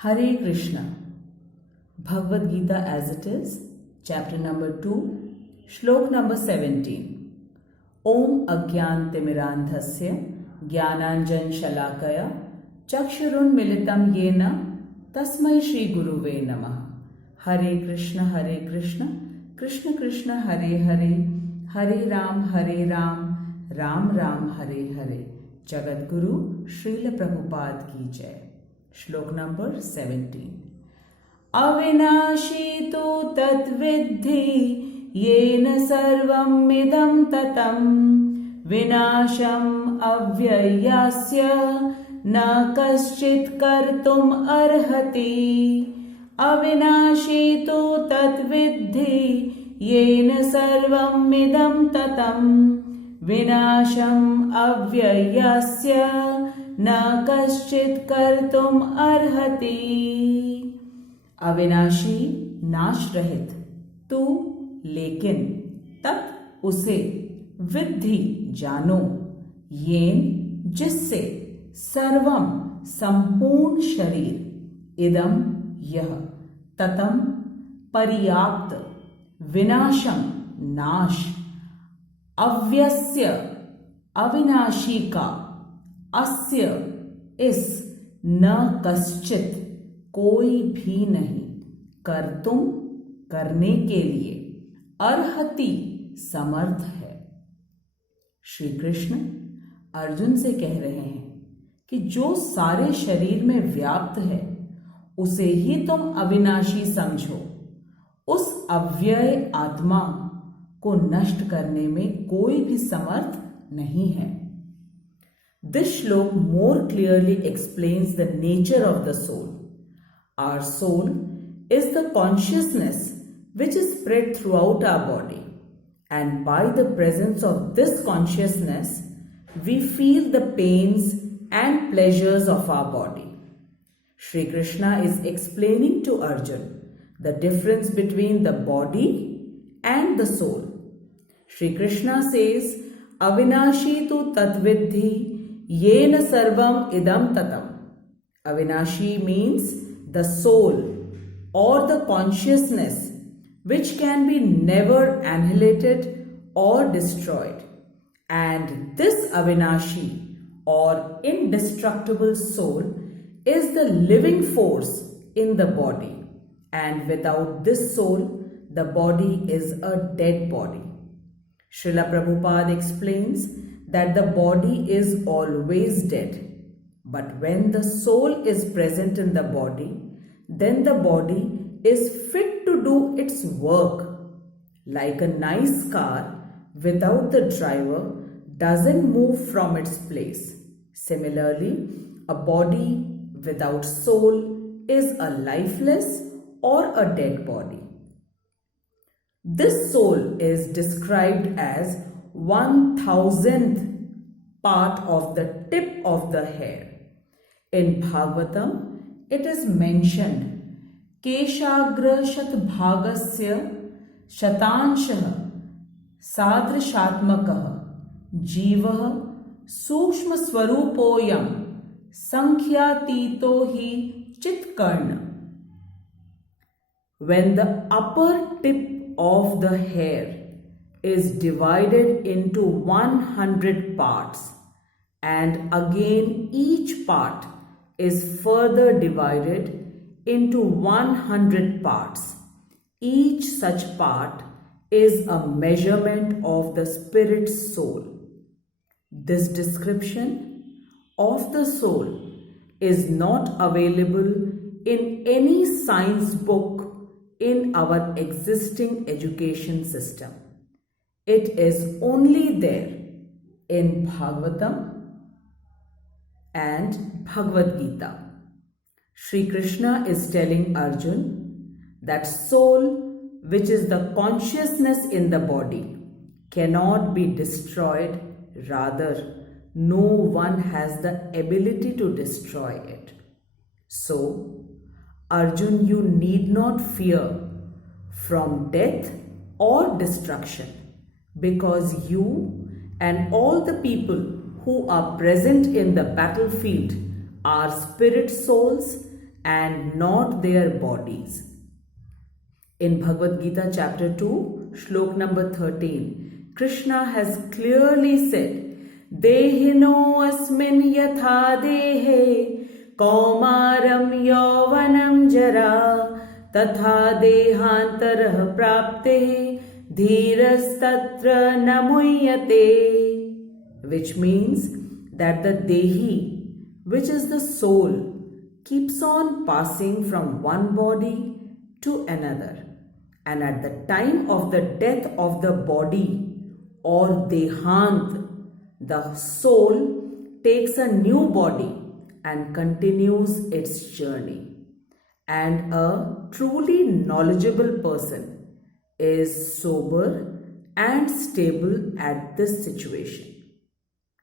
Hare Krishna. Bhagavad Gita as it is, chapter number 2, shlok number 17. Om Agyantimirandhasya Jnananjan Shalakaya Chakshurun Militam Yena Tasmai Shri Guruve Namah. Hare Krishna, Krishna Krishna, Hare Hare, Hare Ram, Ram Ram, Hare Hare. Jagat Guru Srila Prabhupada ki jai. Shlok number 17. Avinashi tu tatvidhi yena sarvam idam tatam vinasham avyayasya na kaschit kartum arhati. Avinashi tu tatvidhi yena sarvam idam tatam vinasham avyayasya na kaschit kartum arhati. अविनाशी नाश रहित तू लेकिन तत् उसे विद्धि जानो येन जिससे सर्वम संपूर्ण शरीर इदम यह ततम पर्याप्त विनाशम नाश अव्यस्य अविनाशी का अस्य इस न कश्चित कोई भी नहीं कर्तुम करने के लिए अर्हति समर्थ है। श्री कृष्ण अर्जुन से कह रहे हैं कि जो सारे शरीर में व्याप्त है उसे ही तुम अविनाशी समझो। उस अव्यय आत्मा को नष्ट करने में कोई भी समर्थ नहीं है। This shlok more clearly explains the nature of the soul. Our soul is the consciousness which is spread throughout our body, and by the presence of this consciousness, we feel the pains and pleasures of our body. Shri Krishna is explaining to Arjun the difference between the body and the soul. Shri Krishna says, Avinashi tu tatvidhi yena sarvam idam tatam. Avinashi means the soul or the consciousness which can be never annihilated or destroyed. And this Avinashi or indestructible soul is the living force in the body. And without this soul, the body is a dead body. Srila Prabhupada explains that the body is always dead. But when the soul is present in the body, then the body is fit to do its work. Like a nice car without the driver doesn't move from its place. Similarly, a body without soul is a lifeless or a dead body. This soul is described as 1,000th part of the tip of the hair. In Bhagavatam, it is mentioned Keshagra Shatbhagasya Shatanshah Sadrishatmakah Jiva Sukshma Swarupoyam Sankhyatito hi Chitkarna. When the upper tip of the hair is divided into 100 parts, and again each part is further divided into 100 parts. Each such part is a measurement of the spirit's soul. This description of the soul is not available in any science book in our existing education system. It is only there in Bhagavatam and Bhagavad Gita. Shri Krishna is telling Arjun that soul, which is the consciousness in the body, cannot be destroyed. Rather, no one has the ability to destroy it. So, Arjun, you need not fear from death or destruction, because you and all the people who are present in the battlefield are spirit souls and not their bodies. In Bhagavad Gita chapter 2, shlok number 13, Krishna has clearly said, Dehino asmin yatha dehe kaumaram yauvanam jara tatha dehantarah prapte dhirastatra namuyate, which means that the dehi, which is the soul, keeps on passing from one body to another, and at the time of the death of the body or dehant, the soul takes a new body and continues its journey. And a truly knowledgeable person is sober and stable at this situation.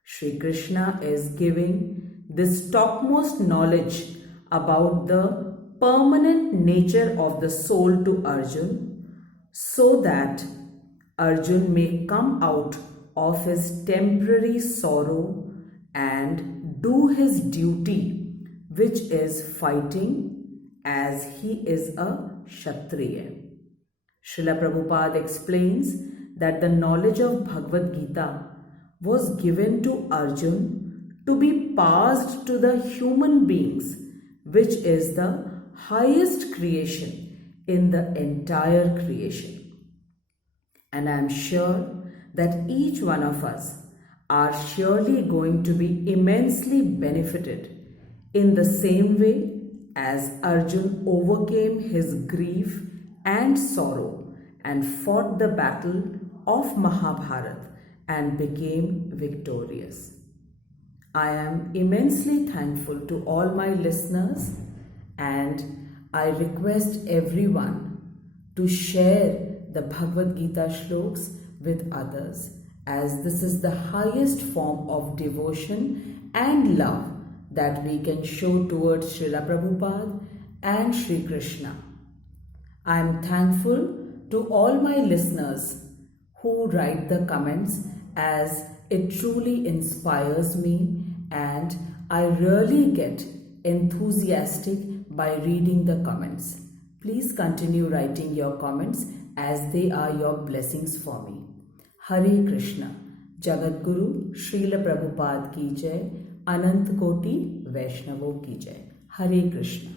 Sri Krishna is giving this topmost knowledge about the permanent nature of the soul to Arjun, so that Arjun may come out of his temporary sorrow and do his duty, which is fighting, as he is a Kshatriya. Srila Prabhupada explains that the knowledge of Bhagavad Gita was given to Arjun to be passed to the human beings, which is the highest creation in the entire creation. And I am sure that each one of us are surely going to be immensely benefited in the same way as Arjun overcame his grief and sorrow and fought the battle of Mahabharata and became victorious. I am immensely thankful to all my listeners, and I request everyone to share the Bhagavad Gita shloks with others, as this is the highest form of devotion and love that we can show towards Srila Prabhupada and Sri Krishna. I am thankful to all my listeners who write the comments, as it truly inspires me and I really get enthusiastic by reading the comments. Please continue writing your comments, as they are your blessings for me. Hare Krishna. Jagat Guru Srila Prabhupada ki jai, Anant Koti Vaishnavon ki jai. Hare Krishna.